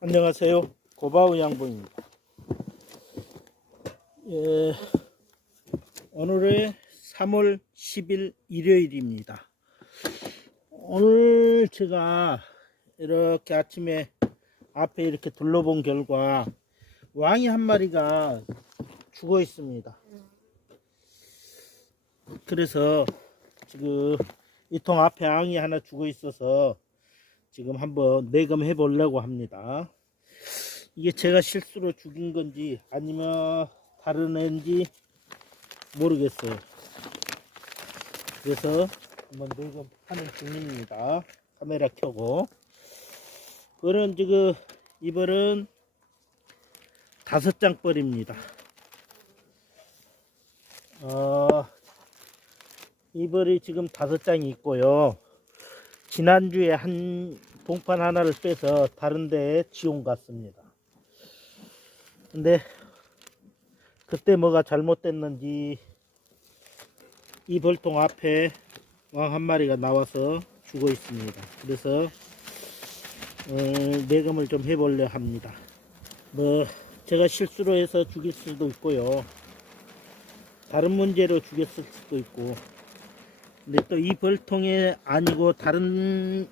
안녕하세요. 고바우 양봉입니다. 예, 오늘은 3월 10일 일요일입니다. 오늘 제가 이렇게 아침에 앞에 이렇게 둘러본 결과 왕이 한 마리가 죽어 있습니다. 그래서 지금 이 통 앞에 앙이 하나 죽어 있어서 지금 한번 내검해 보려고 합니다. 이게 제가 실수로 죽인 건지 아니면 다른 애인지 모르겠어요. 그래서 한번 내검하는 중입니다. 카메라 켜고. 벌은 지금 이 벌은 다섯 장 벌입니다. 어, 이 벌이 지금 다섯 장이 있고요. 지난주에 한 봉판 하나를 빼서 다른 데에 지온 것 같습니다. 근데 그때 뭐가 잘못됐는지 이 벌통 앞에 왕 한 마리가 나와서 죽어 있습니다. 그래서 어, 내검을 좀 해보려 합니다. 뭐 제가 실수로 해서 죽일 수도 있고요. 다른 문제로 죽였을 수도 있고 근데 또 이 벌통에 아니고 다른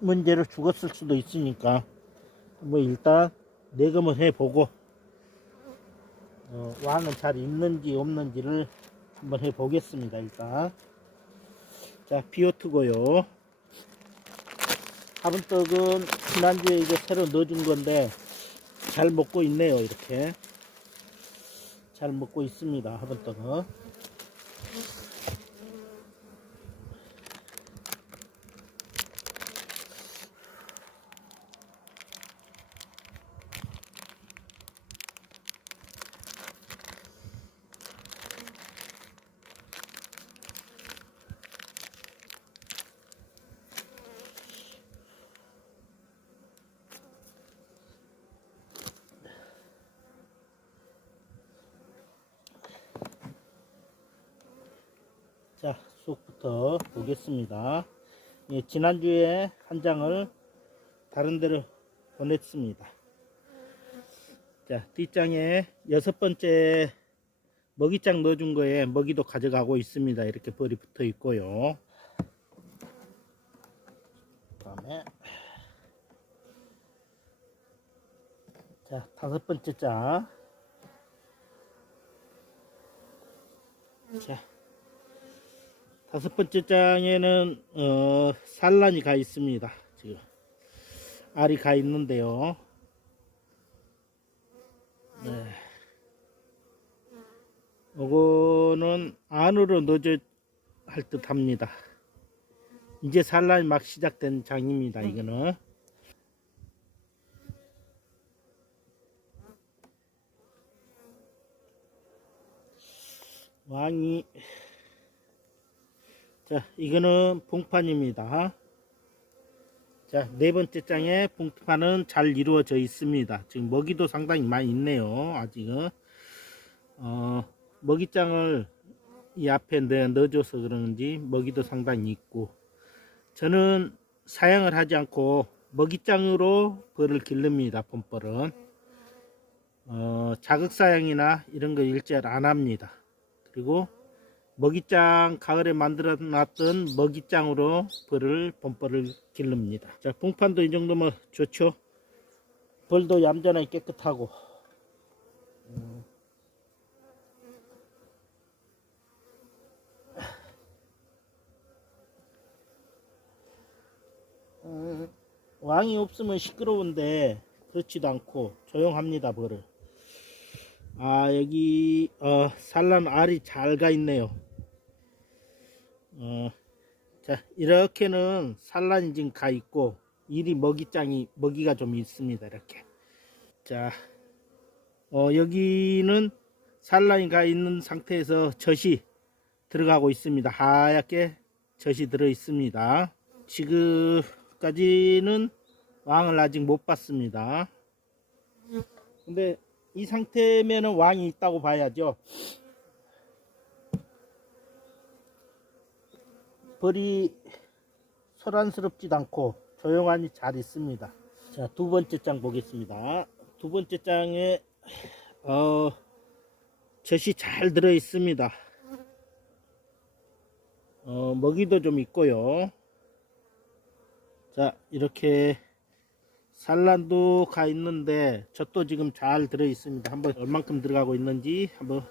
문제로 죽었을 수도 있으니까 뭐 일단 내검을 해보고 어, 왕은 잘 있는지 없는지를 한번 해보겠습니다 일단. 자 비오트고요. 화분떡은 지난주에 이제 새로 넣어준 건데 잘 먹고 있네요 이렇게. 잘 먹고 있습니다 화분떡은 자, 수옥부터 보겠습니다. 예, 지난주에 한 장을 다른 데로 보냈습니다. 자, 뒷장에 여섯 번째 먹이장 넣어준 거에 먹이도 가져가고 있습니다. 이렇게 벌이 붙어 있고요. 그 다음에 자, 다섯 번째 장. 자, 다섯 번째 장에는 어, 산란이 가 있습니다. 지금 알이 가 있는데요. 네. 요거는 안으로 넣어져 할 듯합니다. 이제 산란이 막 시작된 장입니다. 이거는. 왕이 자, 이거는 봉판입니다. 자, 네 번째 장에 봉판은 잘 이루어져 있습니다. 지금 먹이도 상당히 많이 있네요. 아직은. 어, 먹이장을 이 앞에 넣- 넣어줘서 그런지 먹이도 상당히 있고. 저는 사양을 하지 않고 먹이장으로 벌을 기릅니다. 봄벌은. 어, 자극사양이나 이런 거 일절 안 합니다. 그리고 먹이장 가을에 만들어 놨던 먹이장으로 벌을 봄벌을 기릅니다. 자, 봉판도 이 정도면 좋죠. 벌도 얌전하게 깨끗하고. 음. 음, 왕이 없으면 시끄러운데 그렇지도 않고 조용합니다 벌을. 아 여기 어, 산란 알이 잘 가 있네요. 어, 자 이렇게는 산란이 지금 가 있고 일이 먹이장이 먹이가 좀 있습니다 이렇게. 자 어, 여기는 산란이 가 있는 상태에서 젖이 들어가고 있습니다. 하얗게 젖이 들어 있습니다. 지금까지는 왕을 아직 못 봤습니다. 근데 이 상태면은 왕이 있다고 봐야죠. 벌이 소란스럽지도 않고 조용하니 잘 있습니다. 자, 두 번째 장 보겠습니다. 두 번째 장에, 어, 젖이 잘 들어 있습니다. 어, 먹이도 좀 있고요. 자, 이렇게 산란도 가 있는데 젖도 지금 잘 들어 있습니다. 한번 얼만큼 들어가고 있는지 한번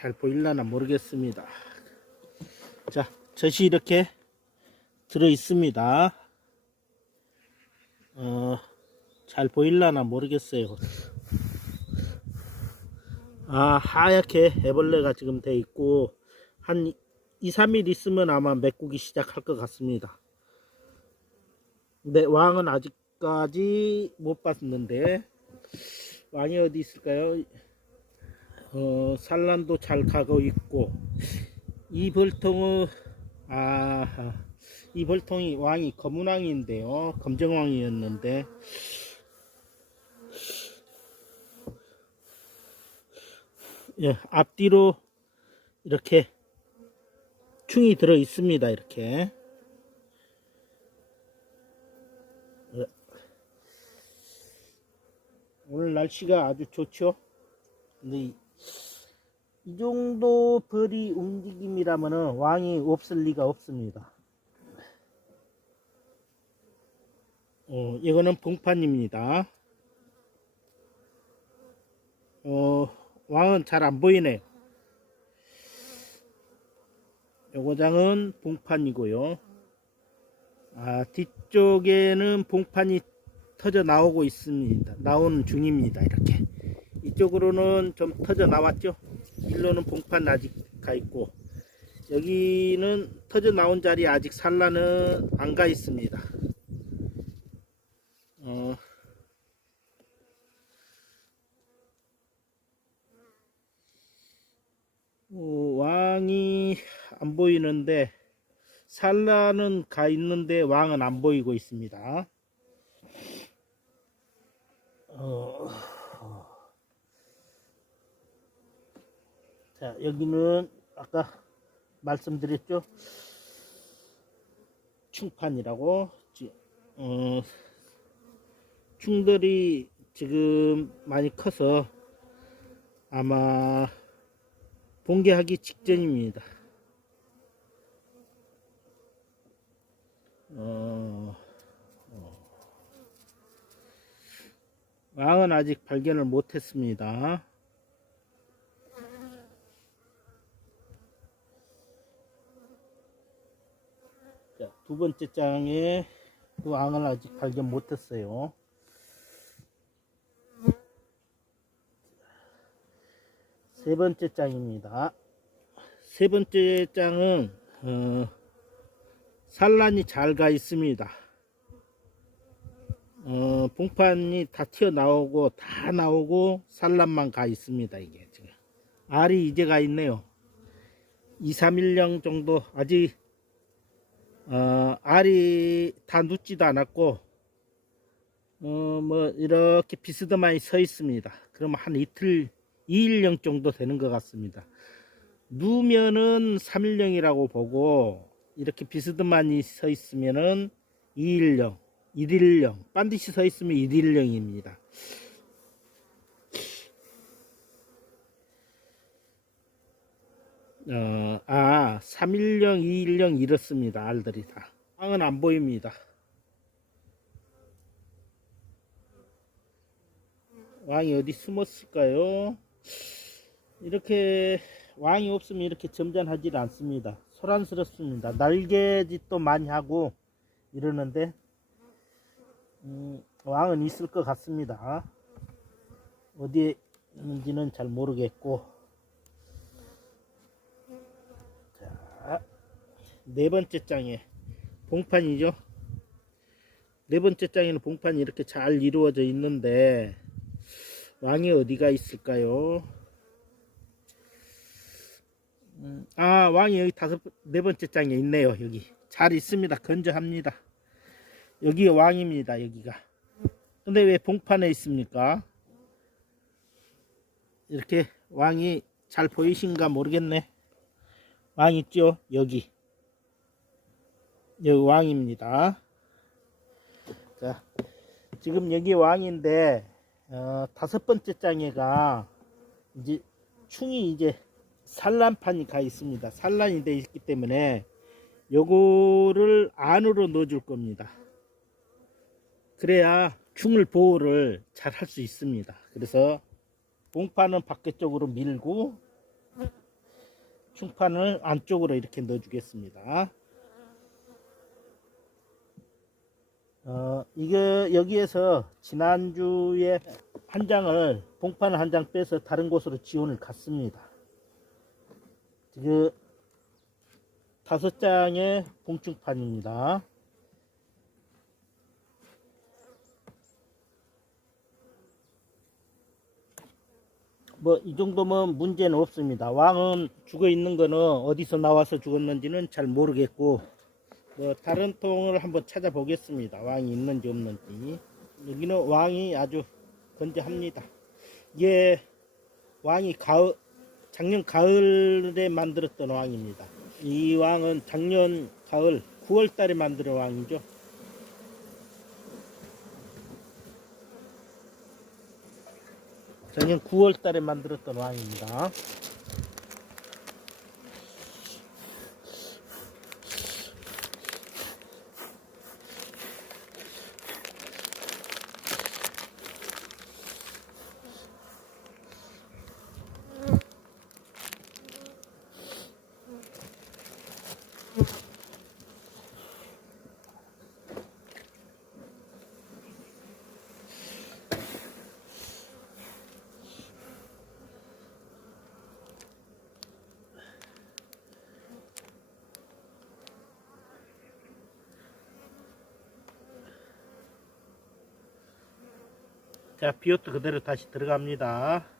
잘 보일라나 모르겠습니다. 자, 젖이 이렇게 들어 있습니다. 어, 잘 보일라나 모르겠어요. 아, 하얗게 애벌레가 지금 돼 있고, 한 2, 3일 있으면 아마 메꾸기 시작할 것 같습니다. 근데 왕은 아직까지 못 봤는데, 왕이 어디 있을까요? 어, 산란도 잘 가고 있고, 이 벌통은, 아, 이 벌통이 왕이 검은왕인데요. 검정왕이었는데, 예, 앞뒤로 이렇게 충이 들어 있습니다. 이렇게. 예. 오늘 날씨가 아주 좋죠. 근데 이, 이 정도 벌이 움직임이라면 왕이 없을 리가 없습니다. 어, 이거는 봉판입니다. 어, 왕은 잘 안 보이네요. 요거장은 봉판이고요. 아, 뒤쪽에는 봉판이 터져 나오고 있습니다. 나오는 중입니다. 이렇게. 이쪽으로는 좀 터져 나왔죠. 일로는 봉판 아직 가 있고, 여기는 터져 나온 자리 아직 산란은 안 가 있습니다. 어, 어, 왕이 안 보이는데 산란은 가 있는데 왕은 안 보이고 있습니다. 어, 자 여기는 아까 말씀드렸죠 충판이라고 지- 어, 충들이 지금 많이 커서 아마 봉개하기 직전입니다. 어, 어. 왕은 아직 발견을 못했습니다. 자, 두 번째 장에 그 왕을 아직 발견 못했어요. 세 번째 장입니다. 세 번째 장은 어, 산란이 잘 가 있습니다. 어, 봉판이 다 튀어나오고 다 나오고 산란만 가 있습니다. 이게 지금 알이 이제 가 있네요. 2, 3일령 정도 아직 어, 알이 다 눕지도 않았고 어, 뭐 이렇게 비스듬하게 서 있습니다. 그럼 한 이틀 2일령 정도 되는 것 같습니다. 누면은 3일령이라고 보고 이렇게 비스듬하니 서 있으면은 2일령, 1일령, 반드시 서 있으면 1일령입니다. 어, 아, 3일령, 2일령 이렇습니다. 알들이 다. 왕은 안 보입니다. 왕이 어디 숨었을까요? 이렇게 왕이 없으면 이렇게 점잖하지 않습니다. 소란스럽습니다. 날개짓도 많이 하고 이러는데 음, 왕은 있을 것 같습니다. 어디에 있는지는 잘 모르겠고 네 번째 장에 봉판이죠. 네 번째 장에는 봉판이 이렇게 잘 이루어져 있는데 왕이 어디가 있을까요? 음, 아, 왕이 여기 다섯, 번- 네 번째 장에 있네요. 여기. 잘 있습니다. 건조합니다. 여기가 왕입니다. 여기가. 근데 왜 봉판에 있습니까? 이렇게 왕이 잘 보이신가 모르겠네. 왕 있죠? 여기. 여기 왕입니다. 자, 지금 여기 왕인데, 어, 다섯 번째 장에가 이제 충이 이제 산란판이 가 있습니다. 산란이 되어 있기 때문에 요거를 안으로 넣어줄 겁니다. 그래야 충을 보호를 잘 할 수 있습니다. 그래서 봉판은 밖에 쪽으로 밀고 충판을 안쪽으로 이렇게 넣어주겠습니다. 이게 여기에서 지난주에 한 장을 봉판을 한장 빼서 다른 곳으로 지원을 갔습니다. 지금 다섯 장의 봉충판입니다. 뭐 이 정도면 문제는 없습니다. 왕은 죽어 있는 거는 어디서 나와서 죽었는지는 잘 모르겠고 뭐 다른 통을 한번 찾아보겠습니다. 왕이 있는지 없는지 여기는 왕이 아주 건재합니다. 이게 왕이 가을 작년 가을에 만들었던 왕입니다. 이 왕은 작년 가을 9월 달에 만들어 왕이죠. 작년 9월 달에 만들었던 왕입니다. 자, 비오트 그대로 다시 들어갑니다.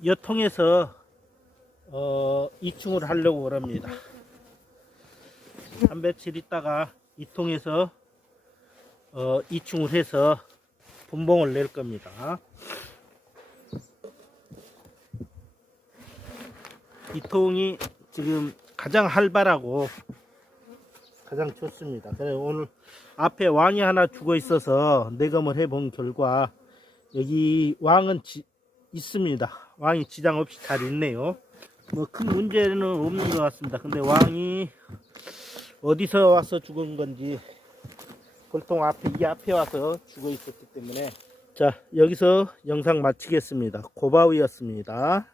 이 통해서 어, 2층을 하려고 그럽니다. 한 며칠 있다가 이 통해서 어, 2층을 해서 분봉을 낼 겁니다. 이 통이 지금 가장 활발하고 가장 좋습니다. 그래 오늘 앞에 왕이 하나 죽어 있어서 내검을 해본 결과 여기 왕은 지- 있습니다. 왕이 지장 없이 잘 있네요. 뭐 큰 문제는 없는 것 같습니다. 근데 왕이 어디서 와서 죽은 건지 보통 앞에 이 앞에 와서 죽어 있었기 때문에 자 여기서 영상 마치겠습니다. 고바위였습니다.